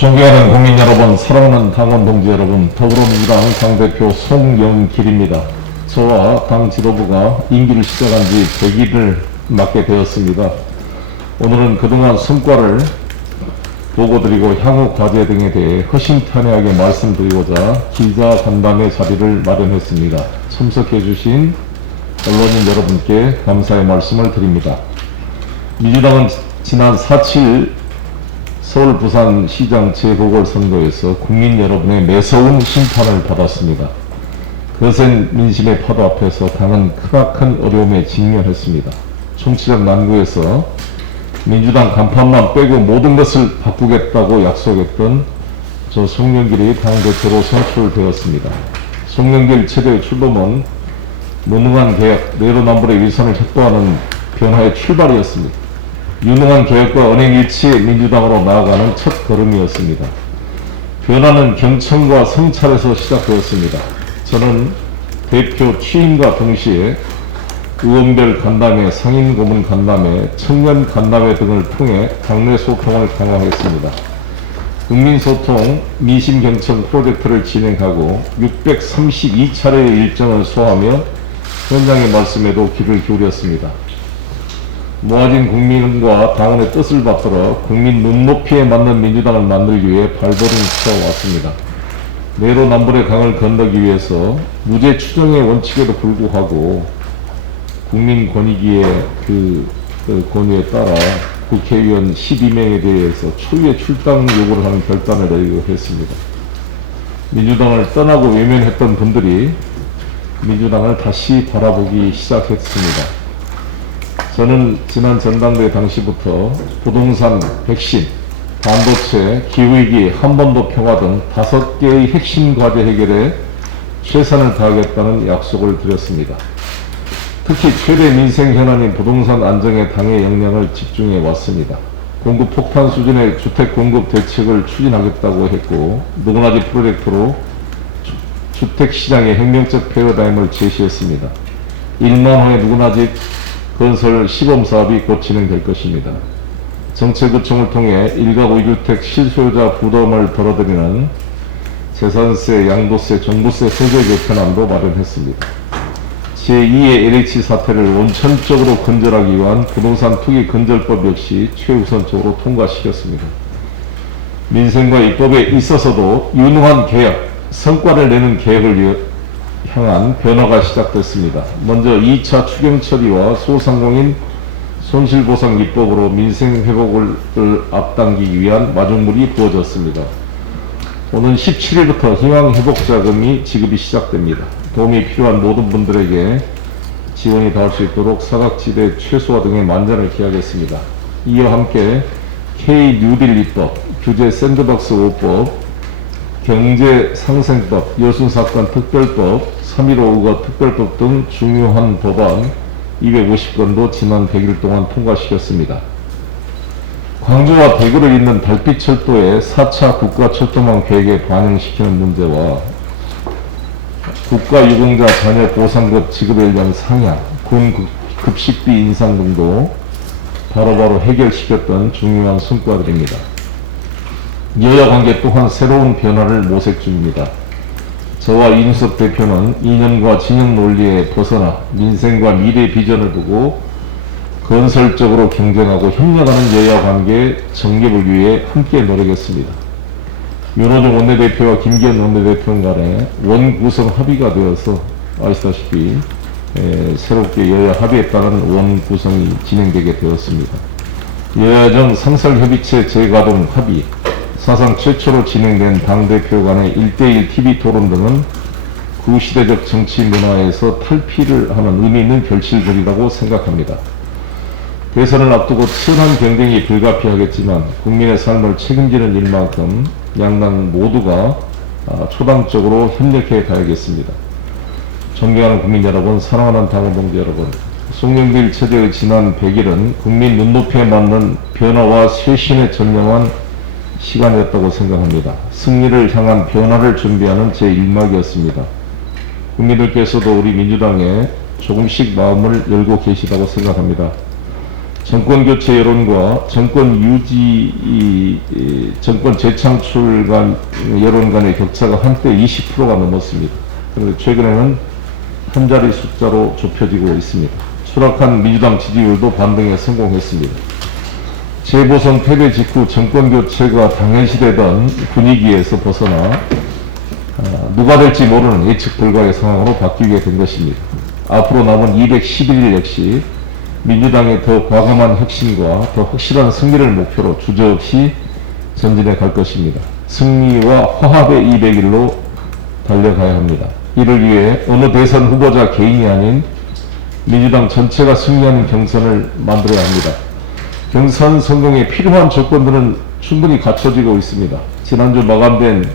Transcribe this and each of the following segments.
존경하는 국민 여러분, 사랑하는 당원 동지 여러분, 더불어민주당 당대표 송영길입니다. 저와 당 지도부가 임기를 시작한 지 100일을 맞게 되었습니다. 오늘은 그동안 성과를 보고드리고 향후 과제 등에 대해 허심탄회하게 말씀드리고자 기자간담회 자리를 마련했습니다. 참석해 주신 언론인 여러분께 감사의 말씀을 드립니다. 민주당은 지난 4.7 서울 부산 시장 재보궐선거에서 국민 여러분의 매서운 심판을 받았습니다. 거센 민심의 파도 앞에서 당은 크나큰 어려움에 직면했습니다. 총체적 난구에서 민주당 간판만 빼고 모든 것을 바꾸겠다고 약속했던 저 송영길이 당대표로 선출되었습니다. 송영길 최대의 출범은 무능한 개혁, 내로남불의 위선을 획도하는 변화의 출발이었습니다. 유능한 개혁과 언행일치의 민주당으로 나아가는 첫 걸음이었습니다. 변화는 경청과 성찰에서 시작되었습니다. 저는 대표 취임과 동시에 의원별 간담회, 상임 고문 간담회, 청년 간담회 등을 통해 당내 소통을 강화했습니다. 국민소통 민심경청 프로젝트를 진행하고 632차례의 일정을 소화하며 현장의 말씀에도 귀를 기울였습니다. 모아진 국민과 당원의 뜻을 받들어 국민 눈높이에 맞는 민주당을 만들기 위해 발버둥 쳐왔습니다. 내로남불의 강을 건너기 위해서 무죄 추정의 원칙에도 불구하고 국민 권익위의 그 권유에 따라 국회의원 12명에 대해서 초유의 출당 요구를 하는 결단을 내리고 했습니다. 민주당을 떠나고 외면했던 분들이 민주당을 다시 바라보기 시작했습니다. 저는 지난 전당대회 당시부터 부동산, 백신, 반도체, 기후위기, 한반도 평화 등 5개의 핵심 과제 해결에 최선을 다하겠다는 약속을 드렸습니다. 특히 최대 민생 현안인 부동산 안정에 당의 역량을 집중해 왔습니다. 공급 폭탄 수준의 주택 공급 대책을 추진하겠다고 했고, 누구나집 프로젝트로 주택시장의 혁명적 패러다임을 제시했습니다. 1만호의 누구나집 건설 시범사업이 곧 진행될 것입니다. 정책구청을 통해 1가구 1주택 실소유자 부담을 덜어드리는 재산세, 양도세, 종부세 세제 개편안도 마련했습니다. 제2의 LH 사태를 원천적으로 근절하기 위한 부동산 투기 근절법 역시 최우선적으로 통과시켰습니다. 민생과 입법에 있어서도 유능한 개혁, 성과를 내는 개혁을 향한 변화가 시작됐습니다. 먼저 2차 추경 처리와 소상공인 손실보상 입법으로 민생 회복을 앞당기기 위한 마중물이 부어졌습니다. 오는 17일부터 희망회복자금이 지급이 시작됩니다. 도움이 필요한 모든 분들에게 지원이 닿을 수 있도록 사각지대 최소화 등의 만전을 기하겠습니다. 이와 함께 K-뉴딜 입법, 규제 샌드박스 5법, 경제상생법, 여순사건 특별법, 3.15 의거 특별법 등 중요한 법안 250건도 지난 100일 동안 통과시켰습니다. 광주와 대구를 잇는 달빛철도의 4차 국가철도망 계획에 반영시키는 문제와 국가유공자 자녀 보상급 지급에 대한 상향, 군 급식비 인상 등도 바로바로 해결시켰던 중요한 성과들입니다. 여야 관계 또한 새로운 변화를 모색 중입니다. 저와 이준석 대표는 이념과 진영 논리에 벗어나 민생과 미래 비전을 보고 건설적으로 경쟁하고 협력하는 여야 관계 정립을 위해 함께 노력했습니다. 윤호중 원내대표와 김기현 원내대표 간에 원구성 합의가 되어서 아시다시피 새롭게 여야 합의에 따른 원구성이 진행되게 되었습니다. 여야정 상설협의체 재가동 합의, 사상 최초로 진행된 당대표 간의 1대1 TV 토론 등은 구시대적 정치 문화에서 탈피를 하는 의미 있는 결실들이라고 생각합니다. 대선을 앞두고 치열한 경쟁이 불가피하겠지만 국민의 삶을 책임지는 일만큼 양당 모두가 초당적으로 협력해 가야겠습니다. 존경하는 국민 여러분, 사랑하는 당원 동지 여러분, 송영길 체제의 지난 100일은 국민 눈높이에 맞는 변화와 쇄신에 전념한 시간이었다고 생각합니다. 승리를 향한 변화를 준비하는 제1막이었습니다. 국민들께서도 우리 민주당에 조금씩 마음을 열고 계시다고 생각합니다. 정권 교체 여론과 정권 유지, 정권 재창출 간 여론 간의 격차가 한때 20%가 넘었습니다. 그런데 최근에는 한 자리 숫자로 좁혀지고 있습니다. 추락한 민주당 지지율도 반등에 성공했습니다. 재보선 패배 직후 정권 교체가 당연시되던 분위기에서 벗어나 누가 될지 모르는 예측 불가의 상황으로 바뀌게 된 것입니다. 앞으로 남은 211일 역시 민주당의 더 과감한 혁신과 더 확실한 승리를 목표로 주저없이 전진해 갈 것입니다. 승리와 화합의 200일로 달려가야 합니다. 이를 위해 어느 대선 후보자 개인이 아닌 민주당 전체가 승리하는 경선을 만들어야 합니다. 경선 성공에 필요한 조건들은 충분히 갖춰지고 있습니다. 지난주 마감된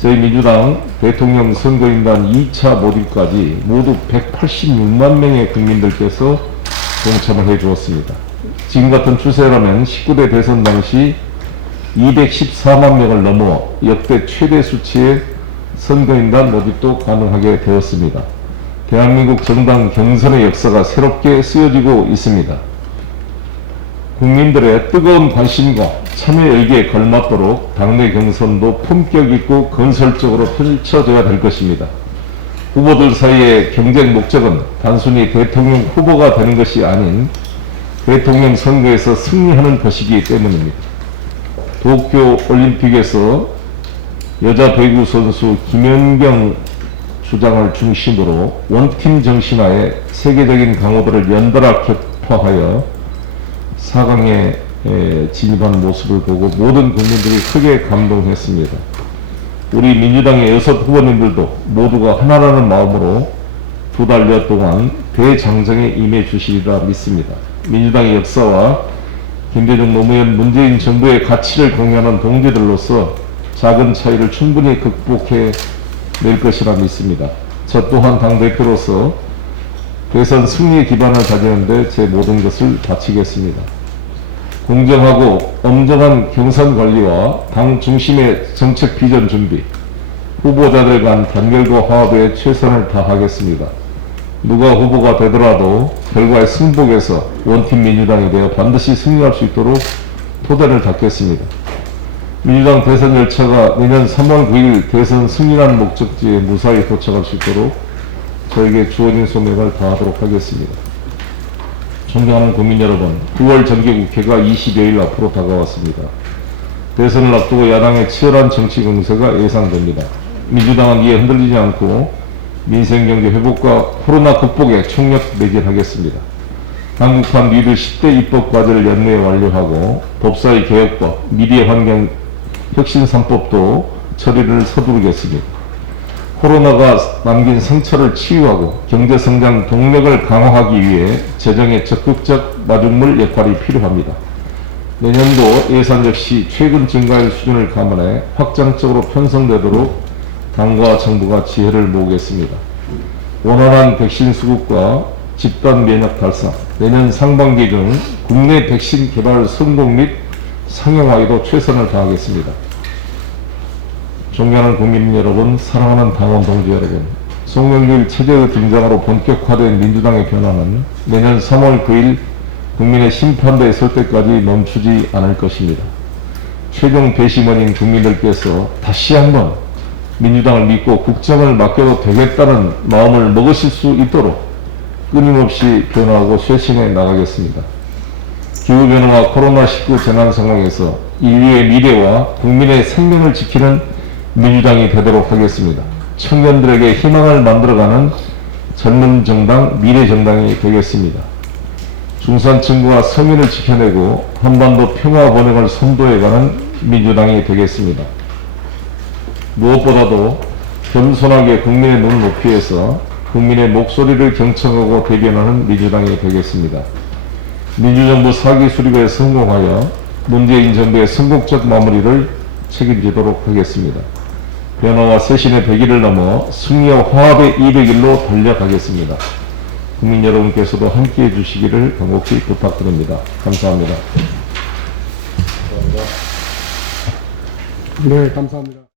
저희 민주당 대통령 선거인단 2차 모집까지 모두 186만 명의 국민들께서 동참을 해 주었습니다. 지금 같은 추세라면 19대 대선 당시 214만 명을 넘어 역대 최대 수치의 선거인단 모집도 가능하게 되었습니다. 대한민국 정당 경선의 역사가 새롭게 쓰여지고 있습니다. 국민들의 뜨거운 관심과 참여 열기에 걸맞도록 당내 경선도 품격 있고 건설적으로 펼쳐져야 될 것입니다. 후보들 사이의 경쟁 목적은 단순히 대통령 후보가 되는 것이 아닌 대통령 선거에서 승리하는 것이기 때문입니다. 도쿄 올림픽에서 여자 배구 선수 김연경 주장을 중심으로 원팀 정신하에 세계적인 강호들을 연달아 격파하여 4강에 진입한 모습을 보고 모든 국민들이 크게 감동했습니다. 우리 민주당의 6 후보님들도 모두가 하나라는 마음으로 2달여 동안 대장정에 임해 주시리라 믿습니다. 민주당의 역사와 김대중 노무현 문재인 정부의 가치를 공유하는 동지들로서 작은 차이를 충분히 극복해 낼 것이라 믿습니다. 저 또한 당대표로서 대선 승리의 기반을 다지는데 제 모든 것을 바치겠습니다. 공정하고 엄정한 경선 관리와 당 중심의 정책 비전 준비, 후보자들 간 단결과 화합에 최선을 다하겠습니다. 누가 후보가 되더라도 결과의 승복에서 원팀 민주당이 되어 반드시 승리할 수 있도록 토대를 닦겠습니다. 민주당 대선 열차가 내년 3월 9일 대선 승리라는 목적지에 무사히 도착할 수 있도록 저에게 주어진 소명을 다하도록 하겠습니다. 존경하는 국민 여러분, 9월 정기국회가 20여일 앞으로 다가왔습니다. 대선을 앞두고 야당의 치열한 정치 공세가 예상됩니다. 민주당은 이에 흔들리지 않고 민생경제 회복과 코로나 극복에 총력 매진하겠습니다. 한국판 리더십 10대 입법과제를 연내에 완료하고 법사위 개혁법, 미디어 환경 혁신 3법도 처리를 서두르겠습니다. 코로나가 남긴 상처를 치유하고 경제성장 동력을 강화하기 위해 재정의 적극적 마중물 역할이 필요합니다. 내년도 예산 역시 최근 증가율 수준을 감안해 확장적으로 편성되도록 당과 정부가 지혜를 모으겠습니다. 원활한 백신 수급과 집단 면역 달성, 내년 상반기 중 국내 백신 개발 성공 및 상용화에도 최선을 다하겠습니다. 존경하는 국민 여러분, 사랑하는 당원 동지 여러분, 송영길 체제의 등장으로 본격화된 민주당의 변화는 내년 3월 9일 국민의 심판대에 설 때까지 멈추지 않을 것입니다. 최종 배심원인 국민들께서 다시 한번 민주당을 믿고 국정을 맡겨도 되겠다는 마음을 먹으실 수 있도록 끊임없이 변화하고 쇄신해 나가겠습니다. 기후변화와 코로나19 재난 상황에서 인류의 미래와 국민의 생명을 지키는 민주당이 되도록 하겠습니다. 청년들에게 희망을 만들어가는 젊은 정당, 미래 정당이 되겠습니다. 중산층과 서민을 지켜내고 한반도 평화 번영을 선도해가는 민주당이 되겠습니다. 무엇보다도 겸손하게 국민의 눈 높이에서 국민의 목소리를 경청하고 대변하는 민주당이 되겠습니다. 민주정부 4기 수립에 성공하여 문재인 정부의 성공적 마무리를 책임지도록 하겠습니다. 변화와 쇄신의 100일을 넘어 승리와 화합의 200일로 달려가겠습니다. 국민 여러분께서도 함께해 주시기를 간곡히 부탁드립니다. 감사합니다. 네, 감사합니다.